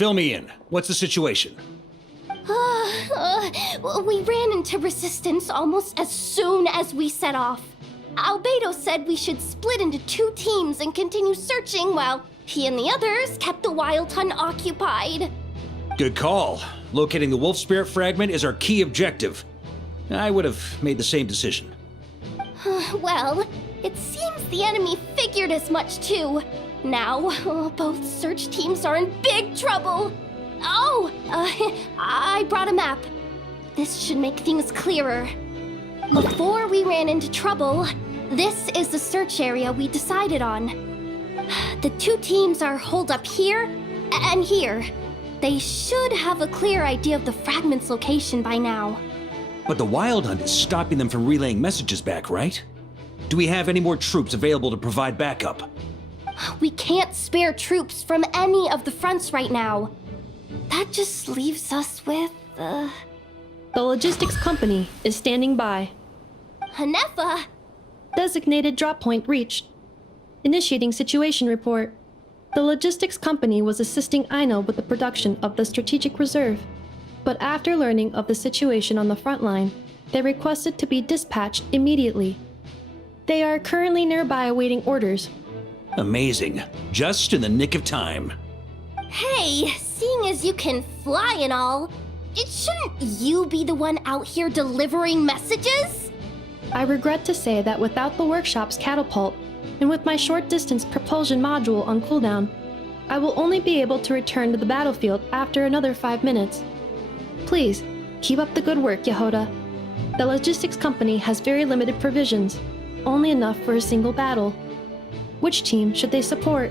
Fill me in. What's the situation? We ran into resistance almost as soon as we set off. Albedo said we should split into 2 teams and continue searching while he and the others kept the Wild Hunt occupied. Good call. Locating the Wolf Spirit Fragment is our key objective. I would have made the same decision. Well, it seems the enemy figured as much too. Now, both search teams are in big trouble. Oh, I brought a map. This should make things clearer. Before we ran into trouble, this is the search area we decided on. The 2 teams are holed up here and here. They should have a clear idea of the fragment's location by now. But the Wild Hunt is stopping them from relaying messages back, right? Do we have any more troops available to provide backup? We can't spare troops from any of the fronts right now. That just leaves us with, The logistics company is standing by. Hanefa! Designated drop point reached. Initiating situation report. The logistics company was assisting Aino with the production of the strategic reserve. But after learning of the situation on the front line, they requested to be dispatched immediately. They are currently nearby awaiting orders. Amazing. Just in the nick of time. Hey, seeing as you can fly and all, shouldn't you be the one out here delivering messages? I regret to say that without the workshop's catapult, and with my short-distance propulsion module on cooldown, I will only be able to return to the battlefield after another 5 minutes. Please, keep up the good work, Yehoda. The logistics company has very limited provisions, only enough for a single battle. Which team should they support?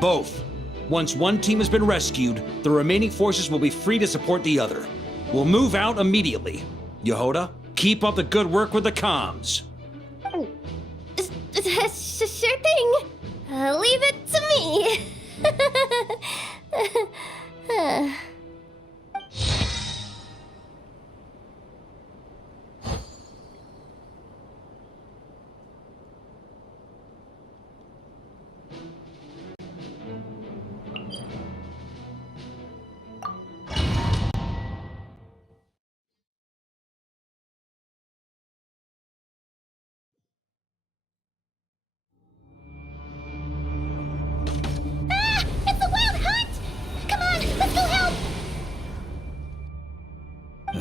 Both. Once one team has been rescued, the remaining forces will be free to support the other. We'll move out immediately. Yehoda, keep up the good work with the comms. Sure thing. Leave it to me.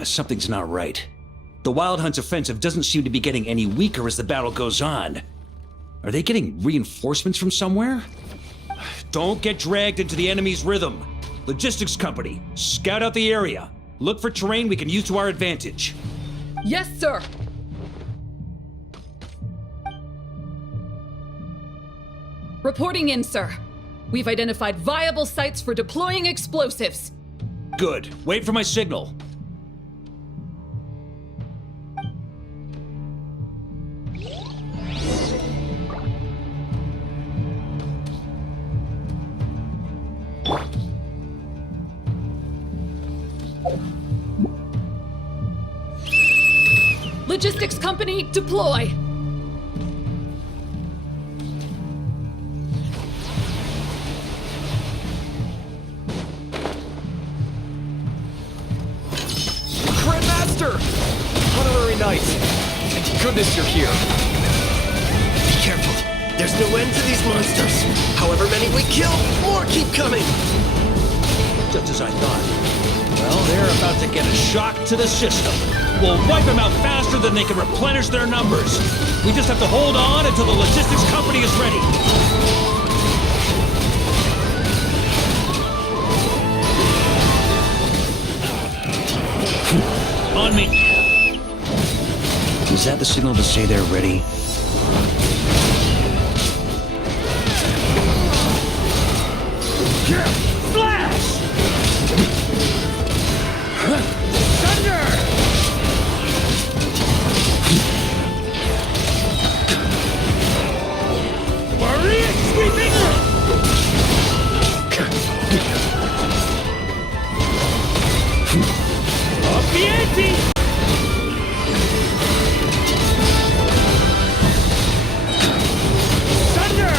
Something's not right. The Wild Hunt's offensive doesn't seem to be getting any weaker as the battle goes on. Are they getting reinforcements from somewhere? Don't get dragged into the enemy's rhythm. Logistics company, scout out the area. Look for terrain we can use to our advantage. Yes, sir! Reporting in, sir. We've identified viable sites for deploying explosives. Good. Wait for my signal. Logistics company, deploy! Grandmaster! Honorary Knight! Thank goodness you're here! Be careful. There's no end to these monsters. However many we kill, more keep coming! Just as I thought. Well, they're about to get a shock to the system. We'll wipe them out faster than they can replenish their numbers. We just have to hold on until the logistics company is ready. On me. Is that the signal to say they're ready? Flash! Thunder! Warrior sweeping! Up the ante! Thunder!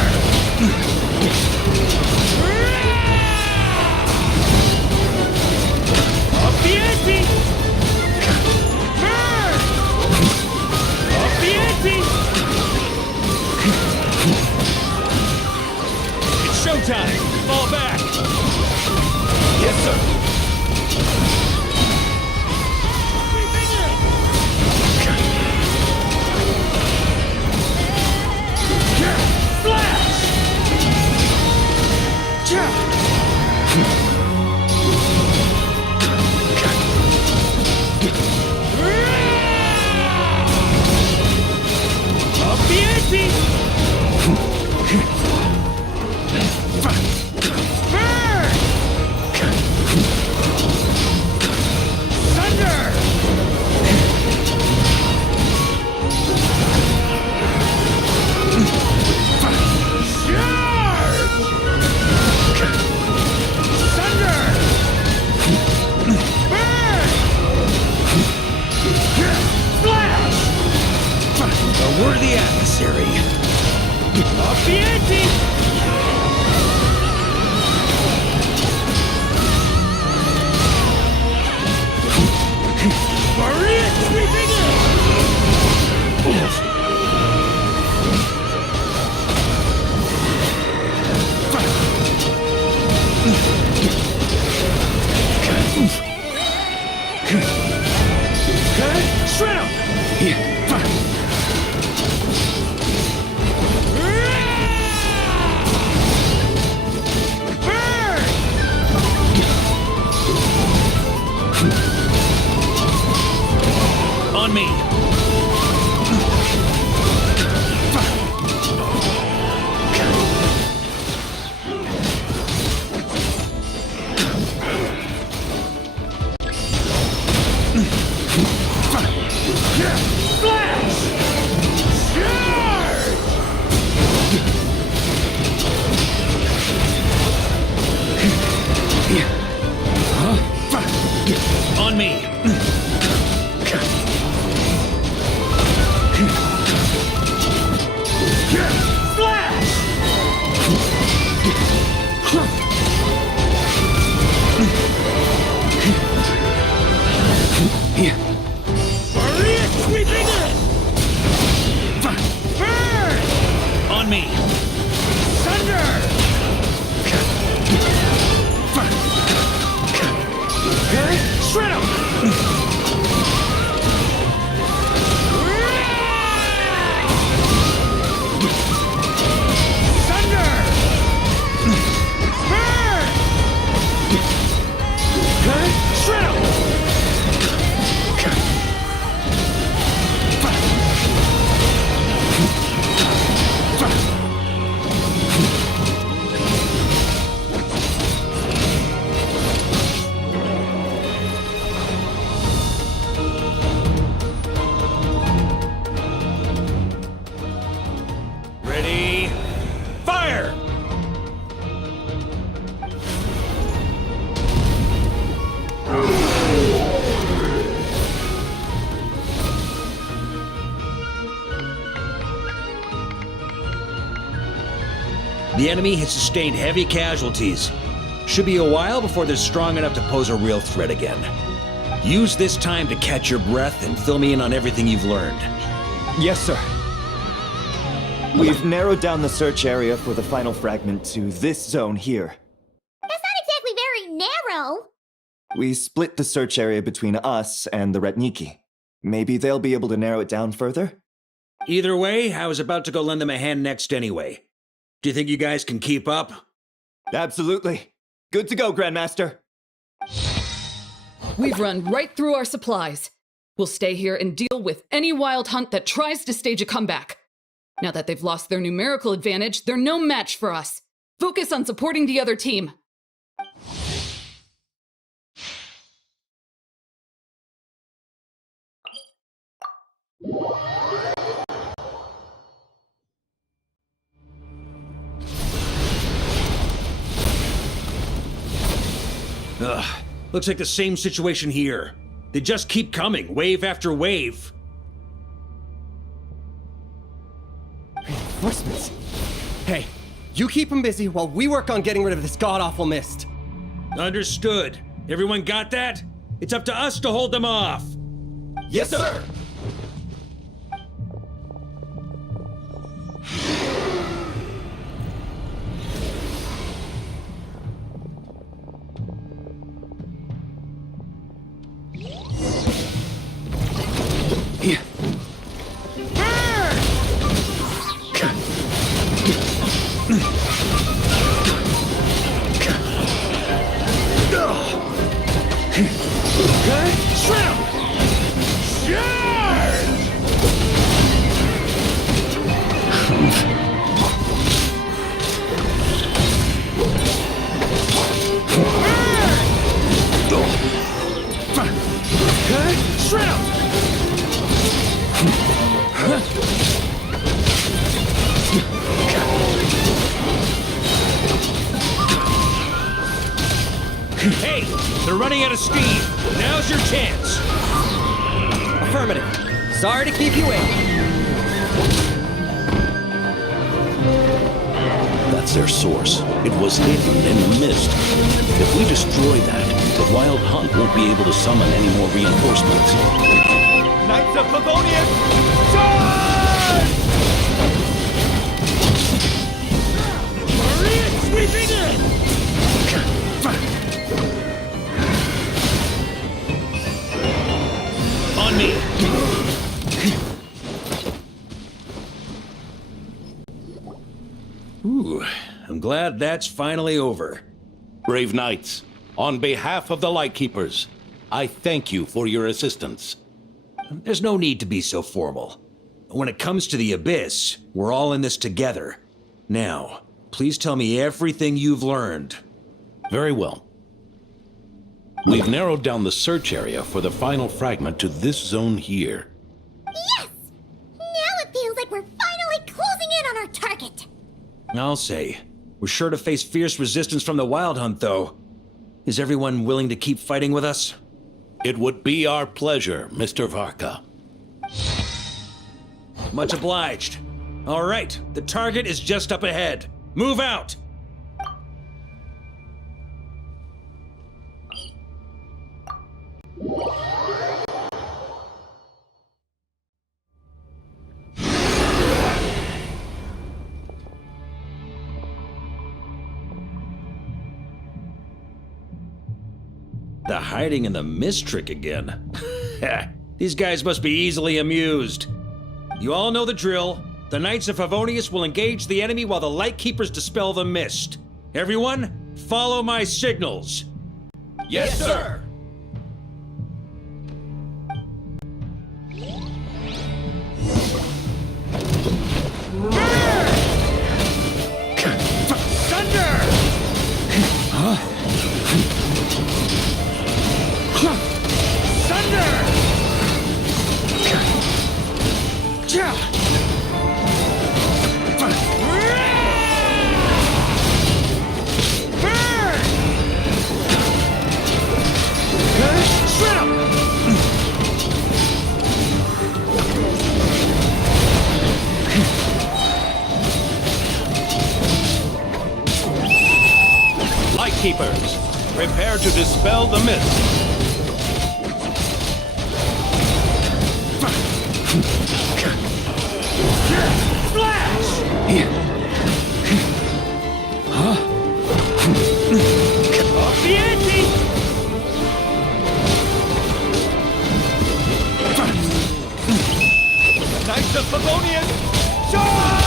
Worthy adversary. Off the ante! Maria sweeping in! Shred him! On me! On me! Maria sweeping in! Burn! On me! Thunder! Shred him! Thunder! Burn! Shred him! Ready? Fire! The enemy has sustained heavy casualties. Should be a while before they're strong enough to pose a real threat again. Use this time to catch your breath and fill me in on everything you've learned. Yes, sir. We've narrowed down the search area for the final fragment to this zone here. That's not exactly very narrow. We split the search area between us and the Retniki. Maybe they'll be able to narrow it down further? Either way, I was about to go lend them a hand next anyway. Do you think you guys can keep up? Absolutely. Good to go, Grandmaster. We've run right through our supplies. We'll stay here and deal with any wild hunt that tries to stage a comeback. Now that they've lost their numerical advantage, they're no match for us. Focus on supporting the other team. Ugh, looks like the same situation here. They just keep coming, wave after wave. Reinforcements? Hey, you keep them busy while we work on getting rid of this god-awful mist. Understood. Everyone got that? It's up to us to hold them off. Yes, sir! Hey, they're running out of steam. Now's your chance. Affirmative. Sorry to keep you waiting. That's their source. It was hidden in the mist. If we destroy that, the Wild Hunt won't be able to summon any more reinforcements. Knights of Favonius, charge! Sweeping in! On me! Ooh, I'm glad that's finally over. Brave Knights, on behalf of the Lightkeepers, I thank you for your assistance. There's no need to be so formal. When it comes to the Abyss, we're all in this together. Now, please tell me everything you've learned. Very well. We've narrowed down the search area for the final fragment to this zone here. Yes! Now it feels like we're finally closing in on our target. I'll say. We're sure to face fierce resistance from the Wild Hunt, though. Is everyone willing to keep fighting with us? It would be our pleasure, Mr. Varka. Much obliged. All right, the target is just up ahead. Move out! The hiding in the mist trick again. These guys must be easily amused. You all know the drill. The Knights of Favonius will engage the enemy while the Lightkeepers dispel the mist. Everyone, follow my signals. Yes, sir! Lightkeepers, prepare to dispel the mist. Knights of Favonius, charge!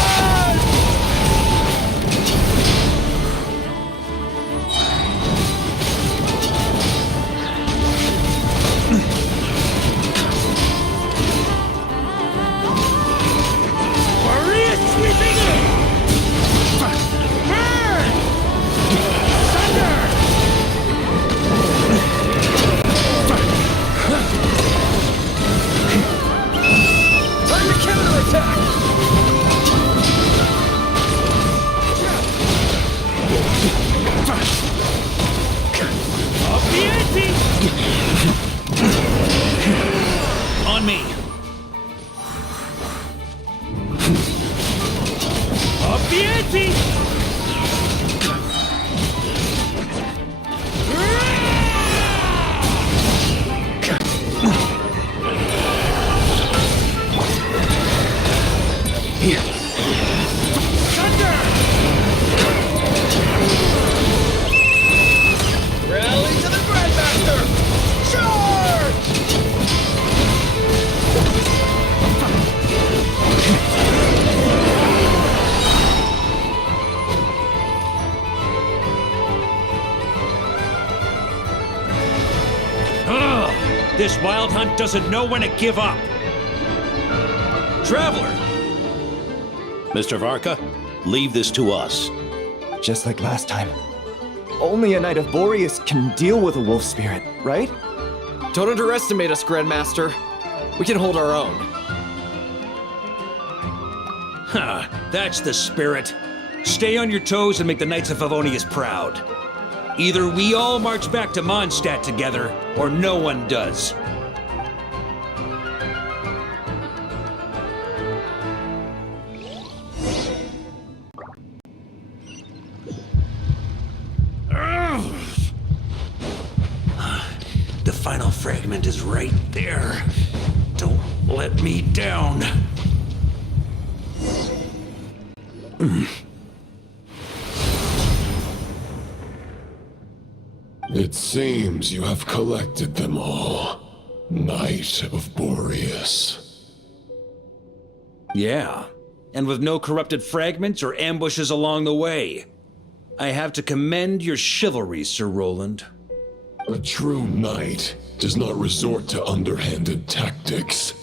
On me. Up the ante! Rally to the Grandmaster! Charge! Ugh, this Wild Hunt doesn't know when to give up. Traveler! Mr. Varka, leave this to us. Just like last time. Only a Knight of Boreas can deal with a wolf spirit, right? Don't underestimate us, Grandmaster. We can hold our own. Ha, that's the spirit. Stay on your toes and make the Knights of Favonius proud. Either we all march back to Mondstadt together, or no one does. fragment is right there. Don't let me down. It seems you have collected them all, Knight of Boreas. Yeah, and with no corrupted fragments or ambushes along the way. I have to commend your chivalry, Sir Roland. A true knight does not resort to underhanded tactics.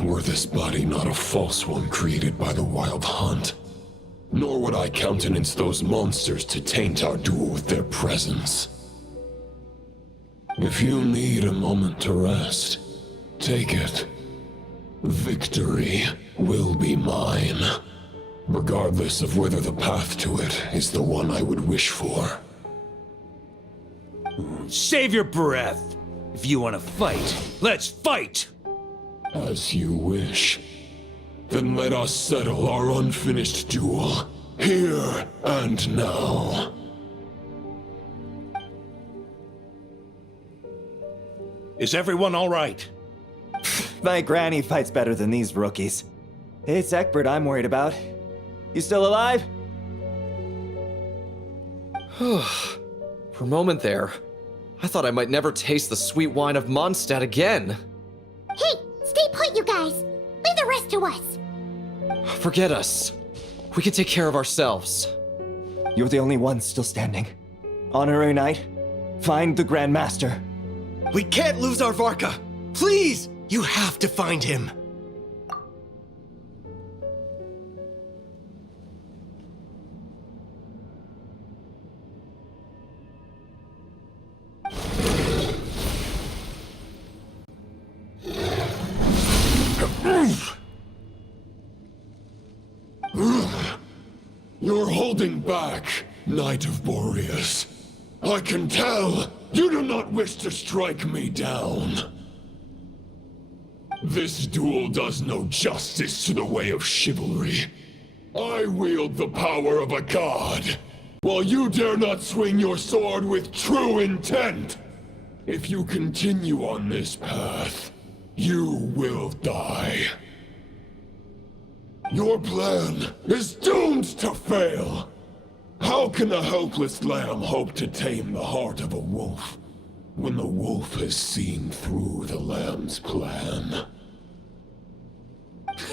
Were this body not a false one created by the Wild Hunt, nor would I countenance those monsters to taint our duel with their presence. If you need a moment to rest, take it. Victory will be mine, regardless of whether the path to it is the one I would wish for. Save your breath. If you want to fight, let's fight! As you wish. Then let us settle our unfinished duel, here and now. Is everyone all right? My granny fights better than these rookies. It's Egbert I'm worried about. You still alive? For a moment there, I thought I might never taste the sweet wine of Mondstadt again. Hey, stay put, you guys. Leave the rest to us. Forget us. We can take care of ourselves. You're the only one still standing. Honorary Knight, find the Grand Master. We can't lose our Varka! Please! You have to find him! You're holding back, Knight of Boreas. I can tell you do not wish to strike me down. This duel does no justice to the way of chivalry. I wield the power of a god, while you dare not swing your sword with true intent. If you continue on this path, you will die. Your plan is doomed to fail. How can a helpless lamb hope to tame the heart of a wolf, when the wolf has seen through the lamb's plan?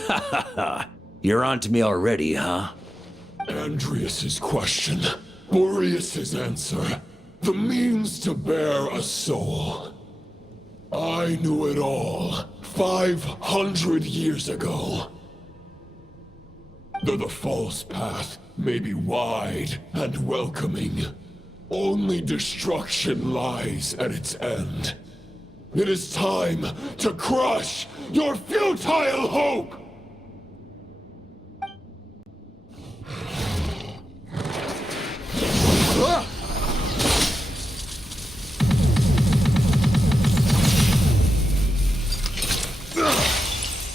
Ha ha ha! You're on to me already, huh? Andreas's question, Boreas's answer, the means to bear a soul. I knew it all 500 years ago. Though the false path may be wide and welcoming, only destruction lies at its end. It is time to crush your futile hope!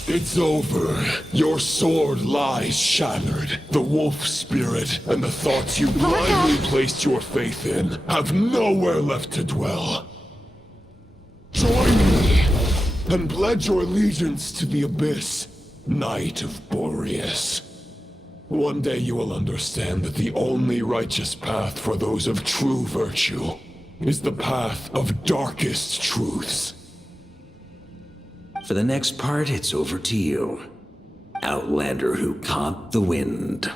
It's over. Your sword lies shattered. The wolf spirit and the thoughts you blindly placed your faith in have nowhere left to dwell. Join me and pledge your allegiance to the abyss, Knight of Boreas. One day you will understand that the only righteous path for those of true virtue is the path of darkest truths. For the next part, it's over to you. Outlander who caught the wind.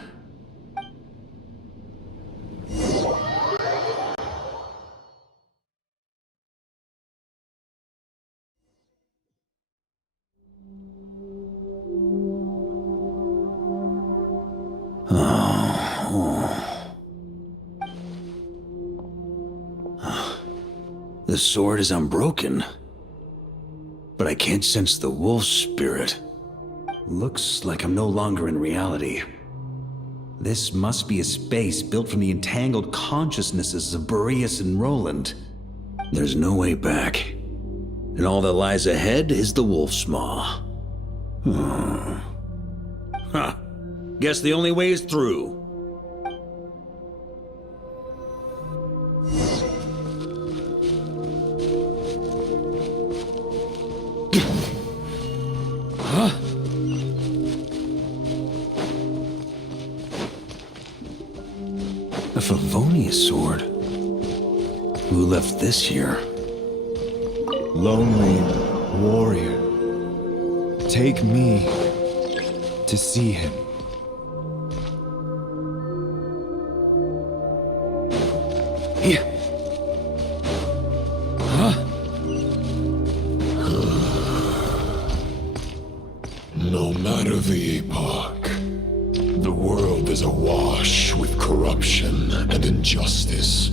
The sword is unbroken. But I can't sense the wolf spirit. Looks like I'm no longer in reality. This must be a space built from the entangled consciousnesses of Boreas and Roland. There's no way back. And all that lies ahead is the wolf's maw. Huh. Guess the only way is through. Favonius sword. Who left this here? Lonely warrior. Take me to see him. Here. No matter the epoch, the world is awash with corruption and injustice.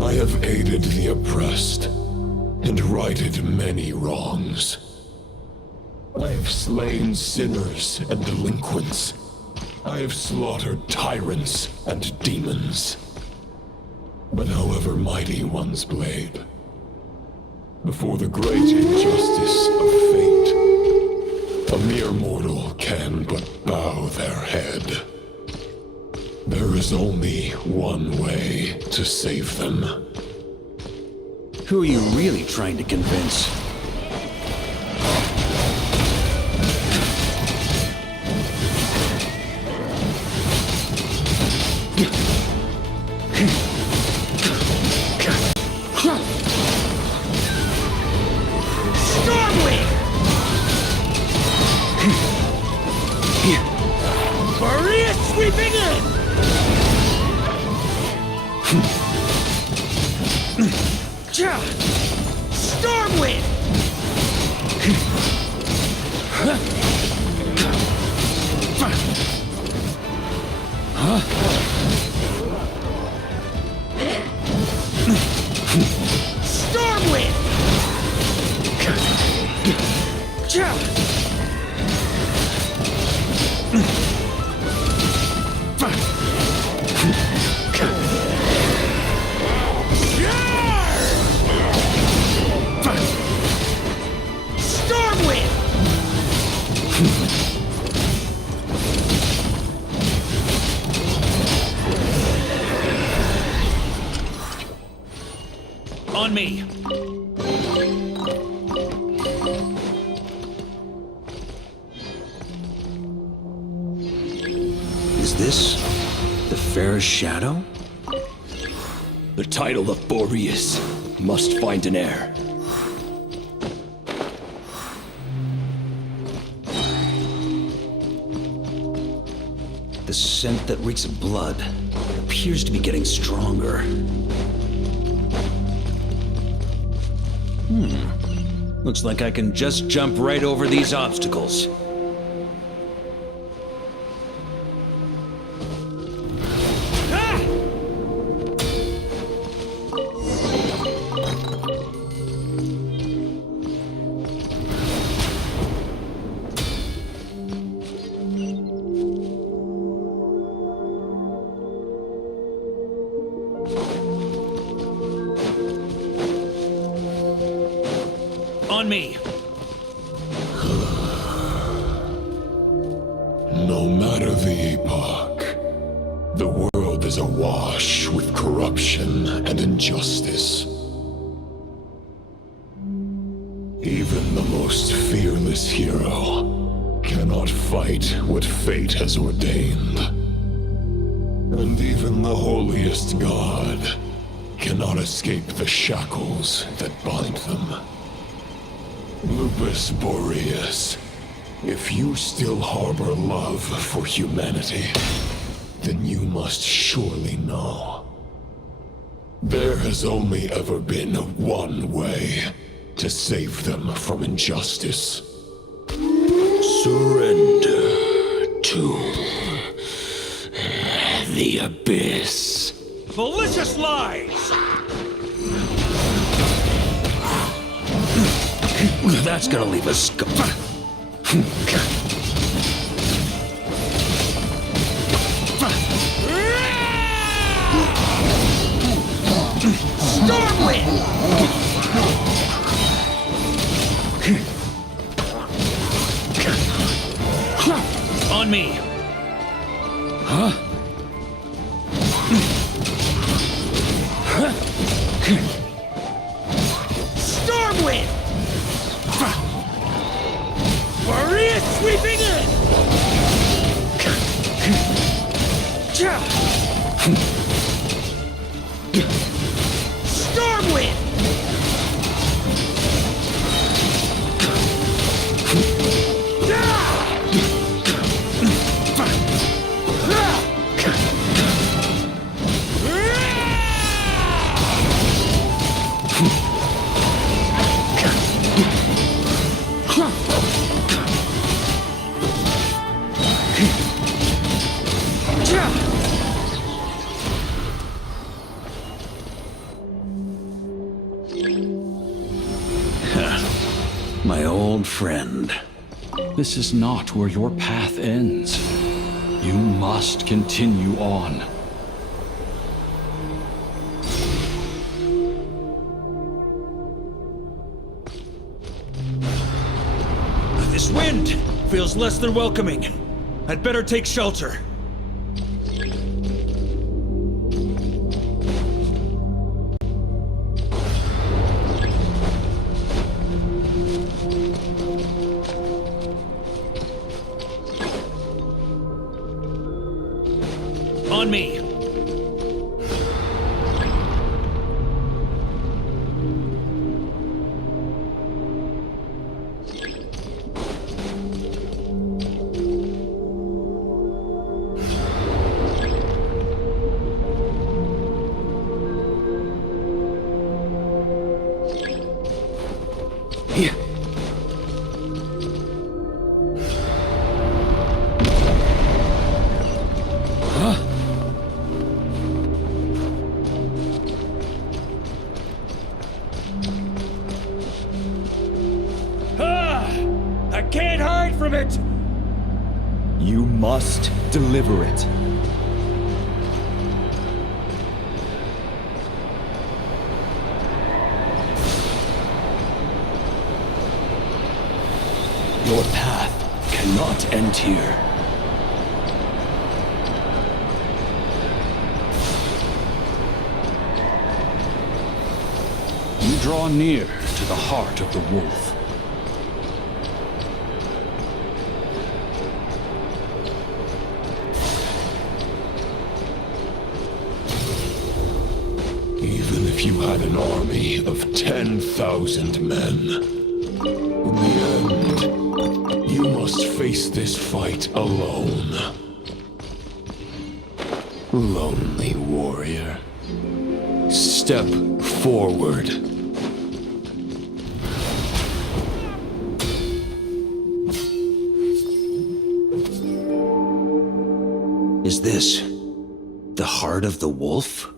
I have aided the oppressed and righted many wrongs. I have slain sinners and delinquents. I have slaughtered tyrants and demons. But however mighty one's blade, before the great injustice of fate, a mere mortal can but bow their head. There is only one way to save them. Who are you really trying to convince? Stormwind! Maria sweeping in! Stormwind! Stormwind! Stormwind! On me! Is this the fairest shadow? The title of Boreas must find an heir. The scent that reeks of blood appears to be getting stronger. Looks like I can just jump right over these obstacles. On me! No matter the epoch, the world is awash with corruption and injustice. Even the most fearless hero cannot fight what fate has ordained. And even the holiest god cannot escape the shackles that bind them. Lupus Majoris, if you still harbor love for humanity, then you must surely know. There has only ever been one way to save them from injustice. Surrender to the abyss. Malicious lies! That's gonna leave a scar. Stormwind! On me! Huh? Stormwind! Maria sweeping in! Stormwind! My old friend. This is not where your path ends. You must continue on. This wind feels less than welcoming. I'd better take shelter. On me. I can't hide from it! You must deliver it. Your path cannot end here. You draw near to the heart of the wolf. Even if you had an army of 10,000 men, in the end, you must face this fight alone. Lonely warrior. Step forward. Is this the heart of the wolf?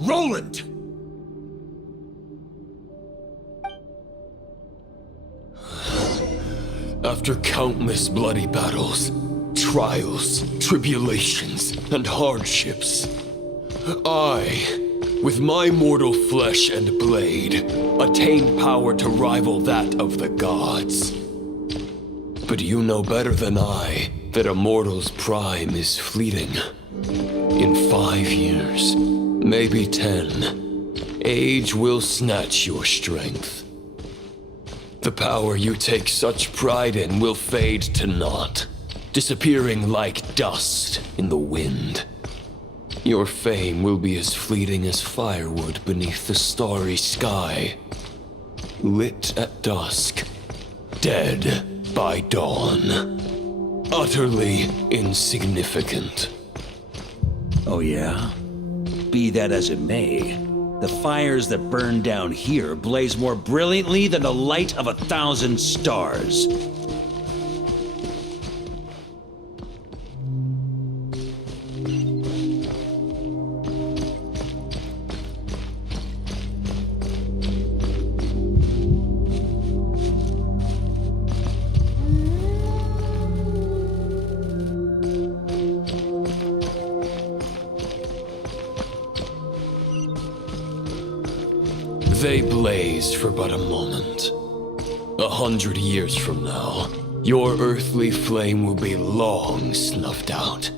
Roland! After countless bloody battles, trials, tribulations, and hardships, I, with my mortal flesh and blade, attained power to rival that of the gods. But you know better than I that a mortal's prime is fleeting. In 5 years, maybe 10, age will snatch your strength. The power you take such pride in will fade to naught, disappearing like dust in the wind. Your fame will be as fleeting as firewood beneath the starry sky, lit at dusk, dead by dawn, utterly insignificant. Oh yeah? Be that as it may, the fires that burn down here blaze more brilliantly than the light of 1,000 stars. They blaze for but a moment. 100 years from now, your earthly flame will be long snuffed out.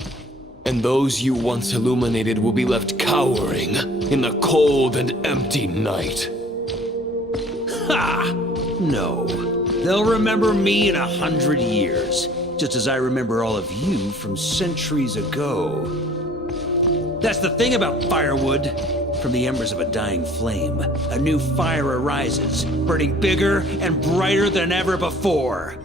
and those you once illuminated will be left cowering in the cold and empty night. Ha! No. They'll remember me in 100 years, just as I remember all of you from centuries ago. That's the thing about firewood. From the embers of a dying flame, a new fire arises, burning bigger and brighter than ever before.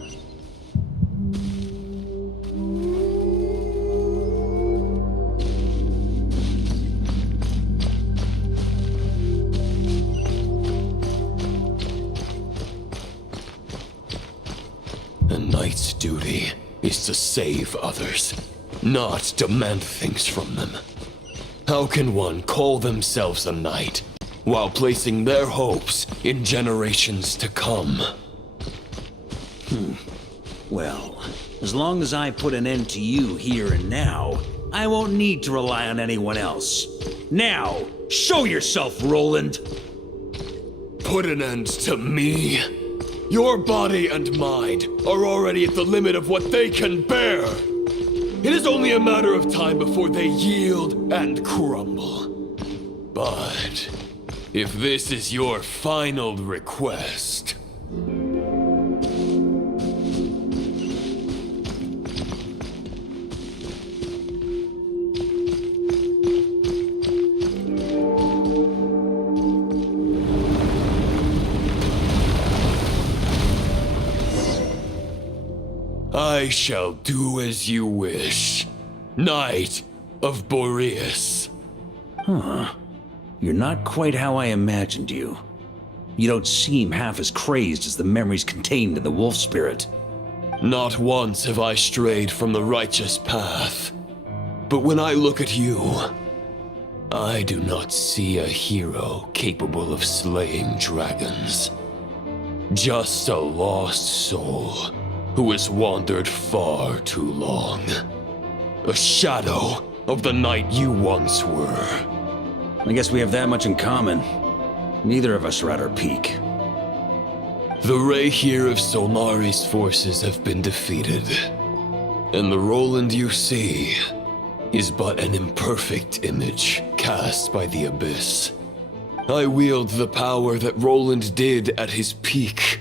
A knight's duty is to save others, not demand things from them. How can one call themselves a knight while placing their hopes in generations to come? Well, as long as I put an end to you here and now, I won't need to rely on anyone else. Now, show yourself, Roland! Put an end to me? Your body and mind are already at the limit of what they can bear. It is only a matter of time before they yield and crumble. But if this is your final request... I shall do as you wish, Knight of Boreas. Huh. You're not quite how I imagined you. You don't seem half as crazed as the memories contained in the wolf spirit. Not once have I strayed from the righteous path. But when I look at you, I do not see a hero capable of slaying dragons. Just a lost soul who has wandered far too long. A shadow of the knight you once were. I guess we have that much in common. Neither of us are at our peak. The ray here of Solnari's forces have been defeated, and the Roland you see is but an imperfect image cast by the Abyss. I wield the power that Roland did at his peak,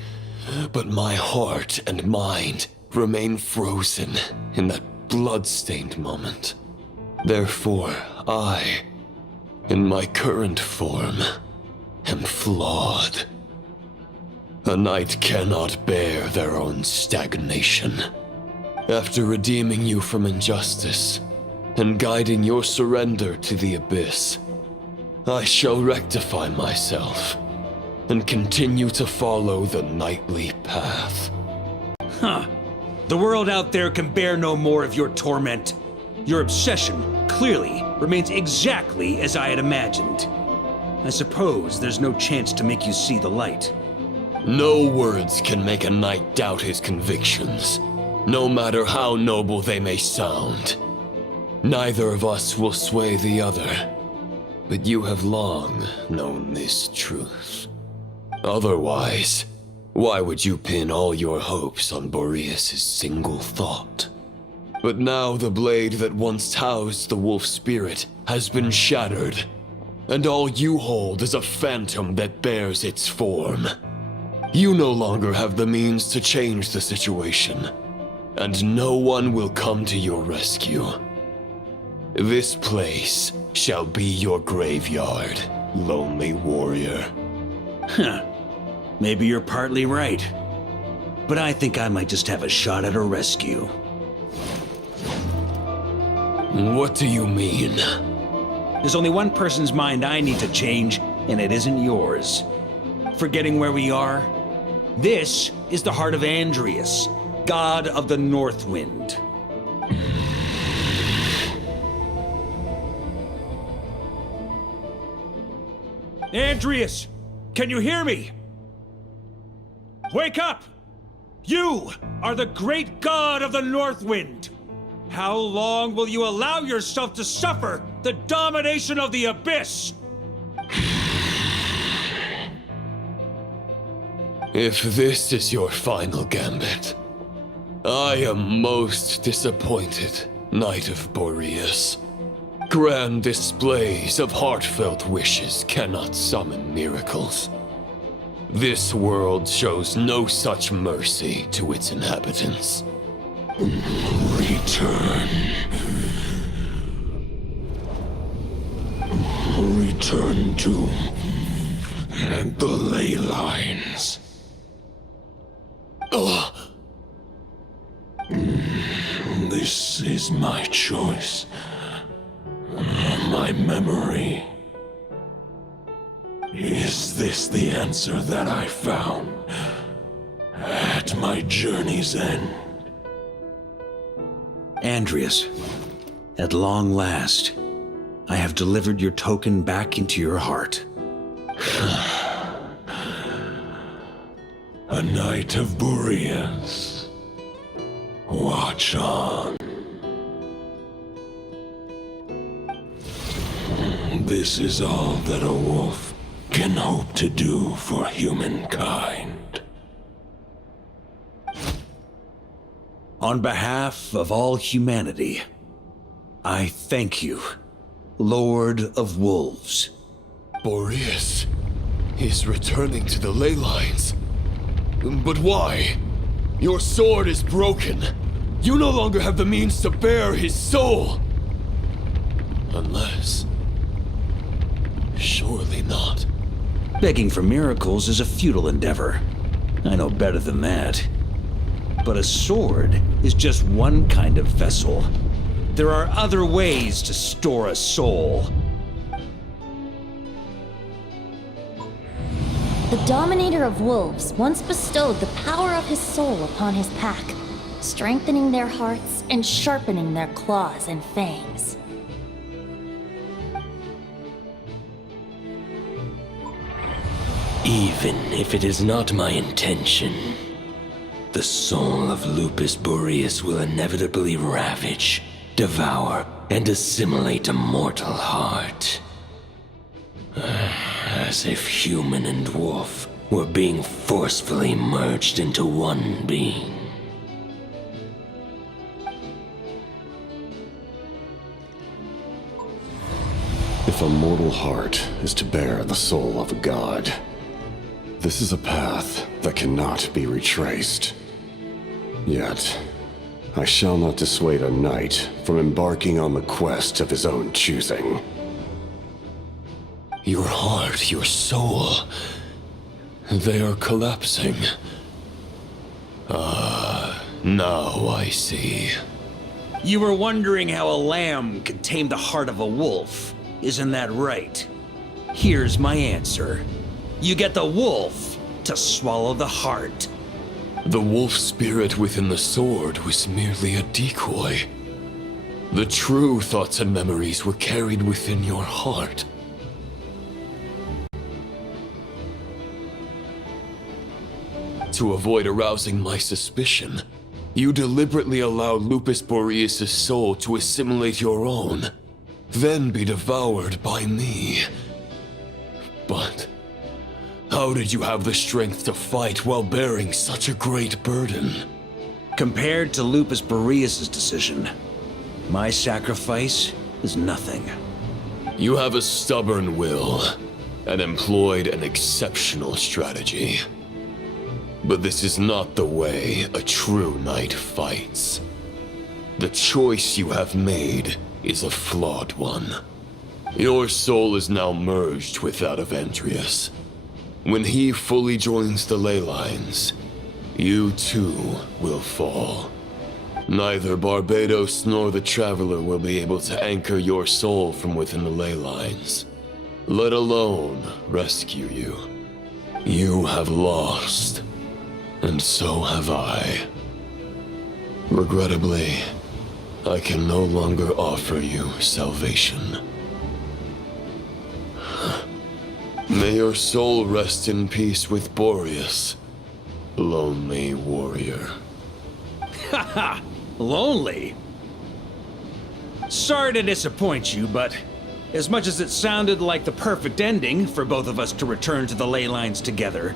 but my heart and mind remain frozen in that blood-stained moment. Therefore, I, in my current form, am flawed. A knight cannot bear their own stagnation. After redeeming you from injustice and guiding your surrender to the Abyss, I shall rectify myself and continue to follow the knightly path. Huh. The world out there can bear no more of your torment. Your obsession, clearly, remains exactly as I had imagined. I suppose there's no chance to make you see the light. No words can make a knight doubt his convictions, no matter how noble they may sound. Neither of us will sway the other, but you have long known this truth. Otherwise, why would you pin all your hopes on Boreas' single thought? But now the blade that once housed the wolf spirit has been shattered, and all you hold is a phantom that bears its form. You no longer have the means to change the situation, and no one will come to your rescue. This place shall be your graveyard, lonely warrior. Huh. Maybe you're partly right. But I think I might just have a shot at a rescue. What do you mean? There's only one person's mind I need to change, and it isn't yours. Forgetting where we are? This is the heart of Andreas, god of the North Wind. Andreas! Can you hear me? Wake up! You are the great god of the North Wind! How long will you allow yourself to suffer the domination of the Abyss? If this is your final gambit, I am most disappointed Knight of Boreas. Grand displays of heartfelt wishes cannot summon miracles. This world shows no such mercy to its inhabitants. Return. Return to the ley lines. This is my choice. My memory. Is this the answer that I found at my journey's end? Andreas, at long last, I have delivered your token back into your heart. A Knight of Boreas. Watch on. This is all that a wolf can hope to do for humankind. On behalf of all humanity, I thank you, Lord of Wolves. Boreas is returning to the ley lines. But why? Your sword is broken. You no longer have the means to bear his soul. Unless... surely not. Begging for miracles is a futile endeavor. I know better than that. But a sword is just one kind of vessel. There are other ways to store a soul. The Dominator of Wolves once bestowed the power of his soul upon his pack, strengthening their hearts and sharpening their claws and fangs. Even if it is not my intention, the soul of Lupus Boreas will inevitably ravage, devour, and assimilate a mortal heart. As if human and wolf were being forcefully merged into one being. If a mortal heart is to bear the soul of a god, this is a path that cannot be retraced. Yet, I shall not dissuade a knight from embarking on the quest of his own choosing. Your heart, your soul... they are collapsing. Now I see. You were wondering how a lamb could tame the heart of a wolf, isn't that right? Here's my answer. You get the wolf to swallow the heart. The wolf spirit within the sword was merely a decoy. The true thoughts and memories were carried within your heart. To avoid arousing my suspicion, you deliberately allowed Lupus Boreas' soul to assimilate your own, then be devoured by me. But how did you have the strength to fight while bearing such a great burden? Compared to Lupus Boreas' decision, my sacrifice is nothing. You have a stubborn will, and employed an exceptional strategy. But this is not the way a true knight fights. The choice you have made is a flawed one. Your soul is now merged with that of Andreas. When he fully joins the ley lines, you too will fall. Neither Barbados nor the Traveler will be able to anchor your soul from within the ley lines, let alone rescue you. You have lost. And so have I. Regrettably, I can no longer offer you salvation. May your soul rest in peace with Boreas, lonely warrior. Haha, lonely? Sorry to disappoint you, but as much as it sounded like the perfect ending for both of us to return to the ley lines together,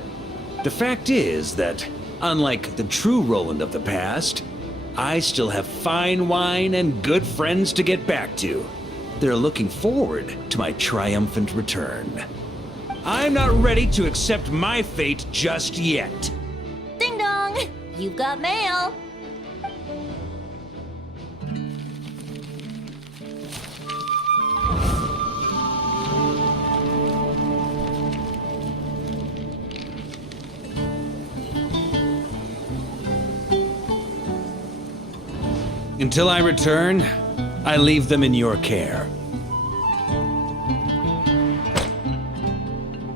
the fact is that, unlike the true Roland of the past, I still have fine wine and good friends to get back to. They're looking forward to my triumphant return. I'm not ready to accept my fate just yet. Ding dong! You've got mail! Until I return, I leave them in your care.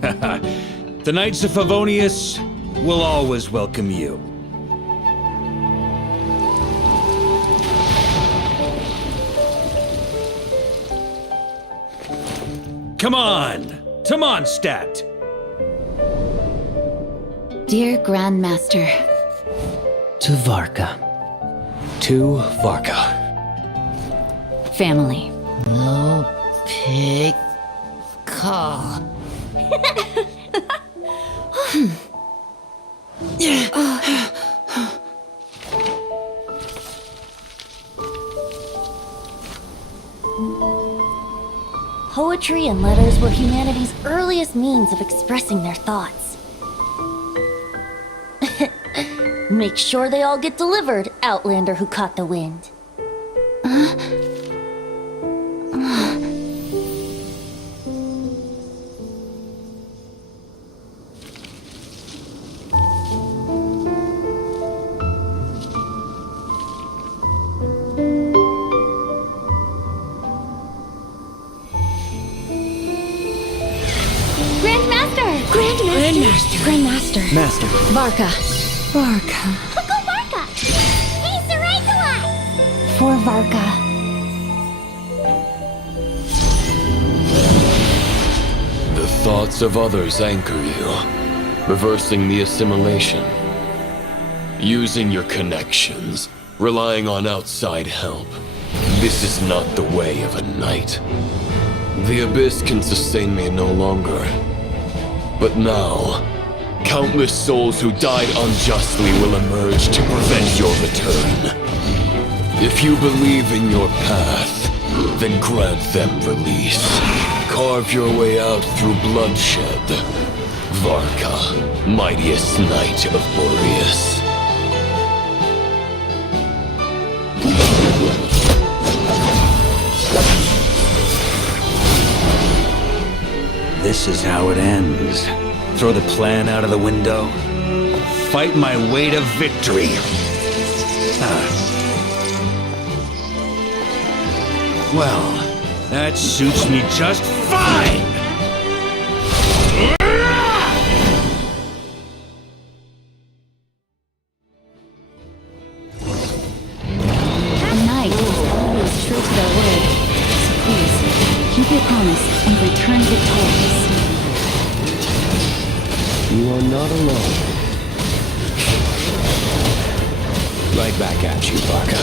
The Knights of Favonius will always welcome you. Come on! To Mondstadt! Dear Grandmaster, To Varka. To Varka. family. No pig call. Poetry and letters were humanity's earliest means of expressing their thoughts. Make sure they all get delivered, Outlander who caught the wind. Grandmaster! Master. Varka. Go Varka! He's the right one! For Varka. The thoughts of others anchor you, reversing the assimilation. Using your connections, relying on outside help. This is not the way of a knight. The abyss can sustain me no longer. But now, countless souls who died unjustly will emerge to prevent your return. If you believe in your path, then grant them release. Carve your way out through bloodshed. Varka, mightiest knight of Boreas. This is how it ends. Throw the plan out of the window. Fight my way to victory. Well, that suits me just fine! A knight is always true to their word. So please, keep your promise and return victorious. You are not alone. Right back at you, Varka.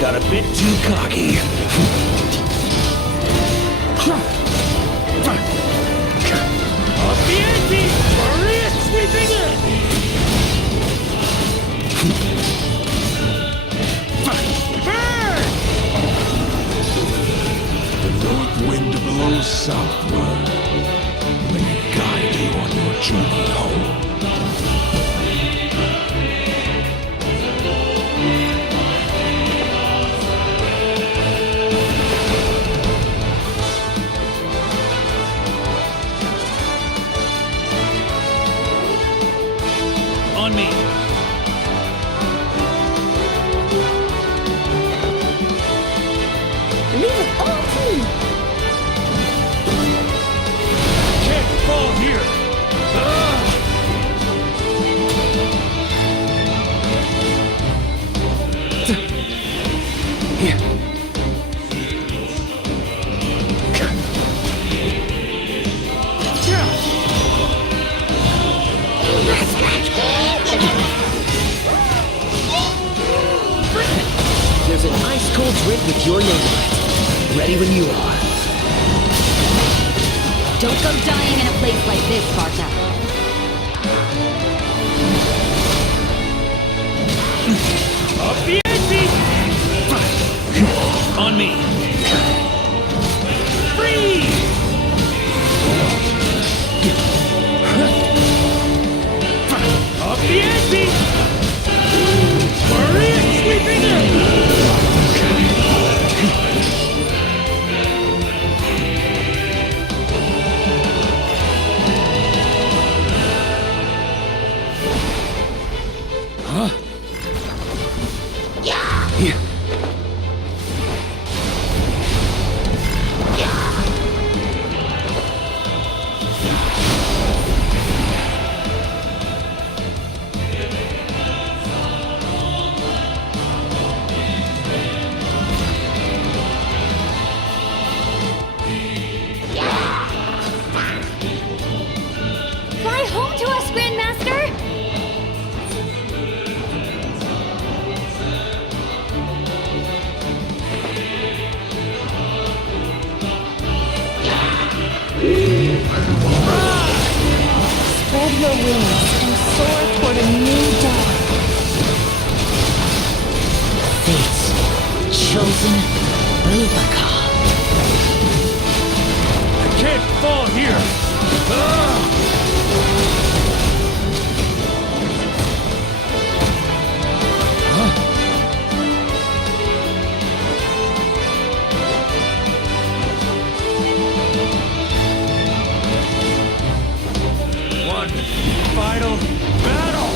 Got a bit too cocky. Off the ante! Maria sweeping in! Burn! The north wind blows southward. May it guide you on your journey home. On me. Leave it all to me! Can't fall here. There's an ice-cold drink with your name on it. Ready when you are. Don't go dying in a place like this, Varka. Up the ante! On me! Free! Up the ante! Hurry, sweeping in! Huh? Yeah! Fly home to us, Grandmaster! Spread your wings and soar toward a new dawn. Fate's chosen Rubicon. I can't fall here! One final battle!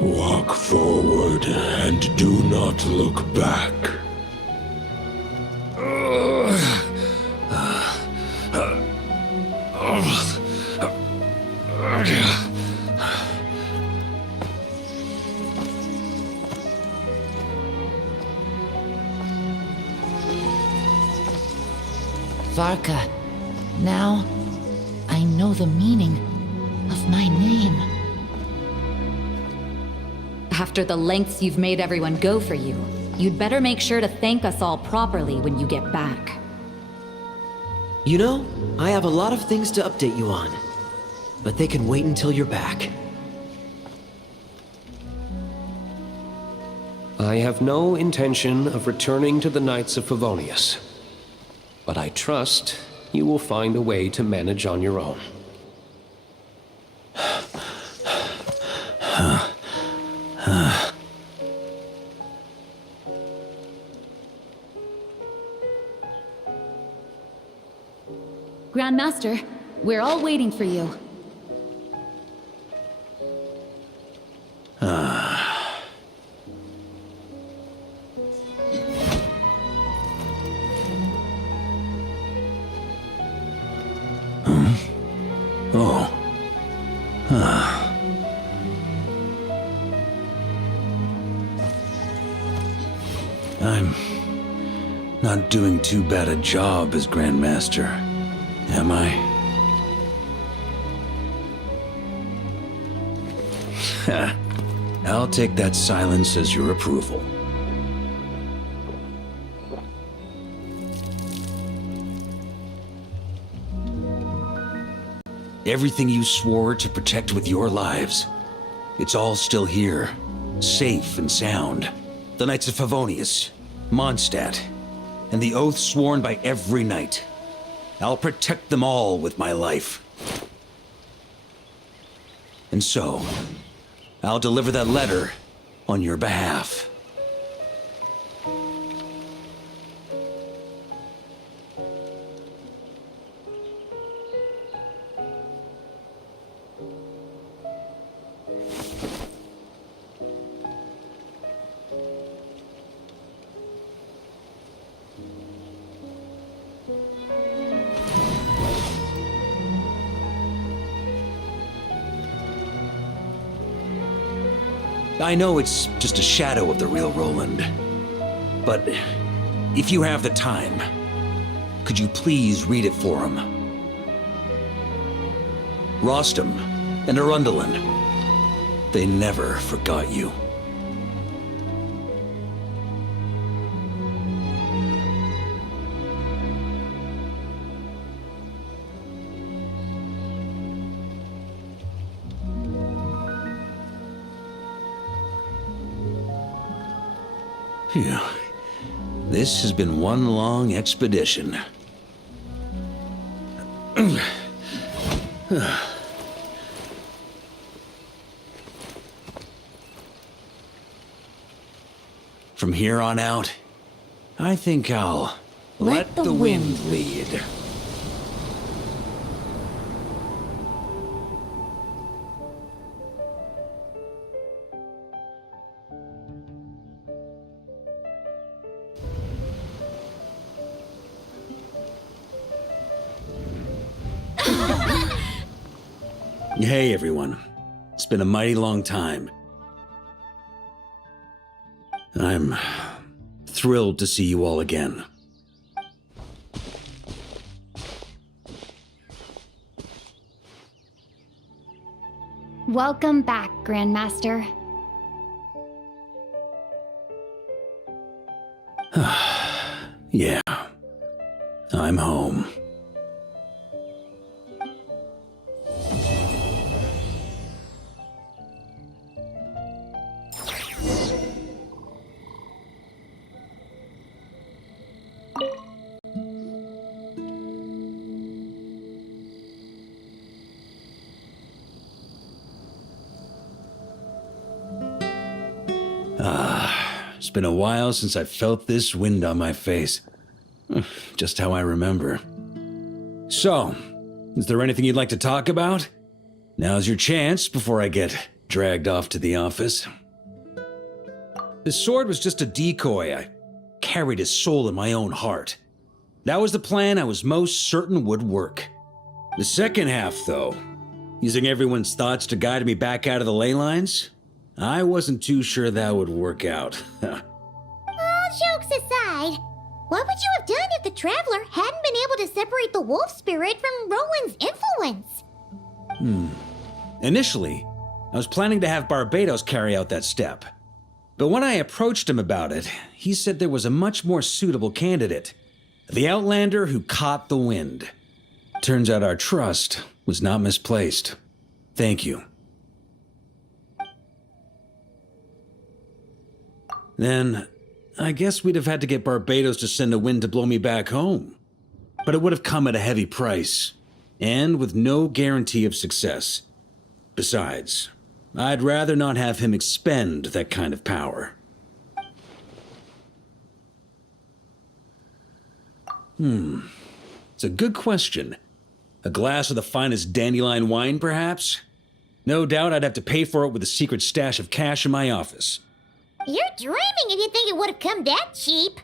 Walk forward and do not look back. Varka, now I know the meaning of my name. After the lengths you've made everyone go for you, you'd better make sure to thank us all properly when you get back. You know, I have a lot of things to update you on, but they can wait until you're back. I have no intention of returning to the Knights of Favonius, but I trust you will find a way to manage on your own. Grandmaster, we're all waiting for you. Oh. I'm not doing too bad a job as Grandmaster, am I? I'll take that silence as your approval. Everything you swore to protect with your lives, it's all still here, safe and sound. The Knights of Favonius, Mondstadt, and the oath sworn by every knight. I'll protect them all with my life. And so, I'll deliver that letter on your behalf. I know it's just a shadow of the real Roland, but if you have the time, could you please read it for him? Rostam and Arundelen, they never forgot you. Phew. This has been one long expedition. From here on out, I think I'll let the wind lead. Hey everyone, it's been a mighty long time. I'm thrilled to see you all again. Welcome back, Grandmaster. Yeah, I'm home. It's been a while since I felt this wind on my face. Just how I remember. So, is there anything you'd like to talk about? Now's your chance before I get dragged off to the office. The sword was just a decoy. I carried his soul in my own heart. That was the plan I was most certain would work. The second half, though, using everyone's thoughts to guide me back out of the ley lines, I wasn't too sure that would work out. All jokes aside, what would you have done if the Traveler hadn't been able to separate the wolf spirit from Roland's influence? Initially, I was planning to have Barbados carry out that step. But when I approached him about it, he said there was a much more suitable candidate. The Outlander who caught the wind. Turns out our trust was not misplaced. Thank you. Then, I guess we'd have had to get Barbados to send a wind to blow me back home. But it would have come at a heavy price, and with no guarantee of success. Besides, I'd rather not have him expend that kind of power. It's a good question. A glass of the finest dandelion wine, perhaps? No doubt I'd have to pay for it with a secret stash of cash in my office. You're dreaming if you think it would have come that cheap.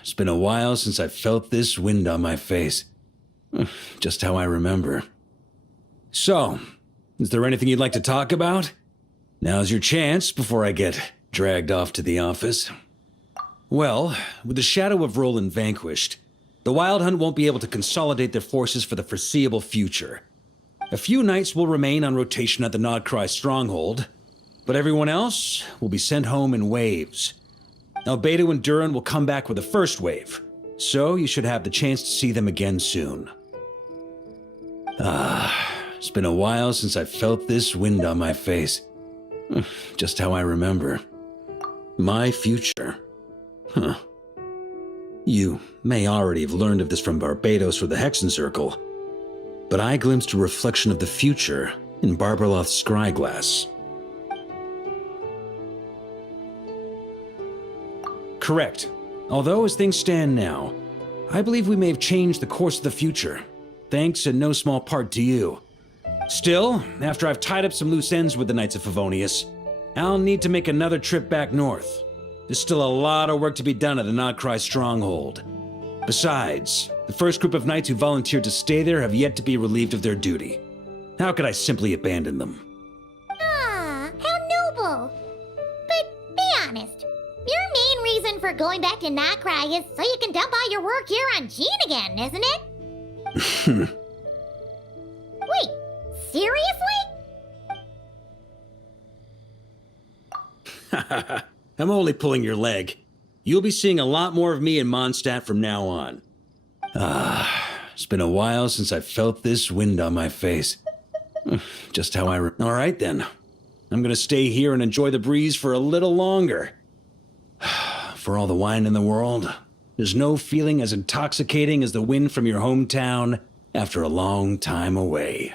It's been a while since I felt this wind on my face. Just how I remember. So, is there anything you'd like to talk about? Now's your chance before I get dragged off to the office. Well, with the shadow of Roland vanquished, the Wild Hunt won't be able to consolidate their forces for the foreseeable future. A few knights will remain on rotation at the Nodcry stronghold, but everyone else will be sent home in waves. Albedo and Duran will come back with the first wave, so you should have the chance to see them again soon. It's been a while since I felt this wind on my face. Just how I remember. My future. You may already have learned of this from Barbados or the Hexen Circle, but I glimpsed a reflection of the future in Barbarloth's scryglass. Correct. Although, as things stand now, I believe we may have changed the course of the future, thanks in no small part to you. Still, after I've tied up some loose ends with the Knights of Favonius, I'll need to make another trip back north. There's still a lot of work to be done at the Nodcry stronghold. Besides, the first group of knights who volunteered to stay there have yet to be relieved of their duty. How could I simply abandon them? How honest. Your main reason for going back to Nokrai is so you can dump all your work here on Jean again, isn't it? Wait, seriously? I'm only pulling your leg. You'll be seeing a lot more of me in Mondstadt from now on. It's been a while since I felt this wind on my face. Just how All right then. I'm gonna stay here and enjoy the breeze for a little longer. For all the wine in the world, there's no feeling as intoxicating as the wind from your hometown after a long time away.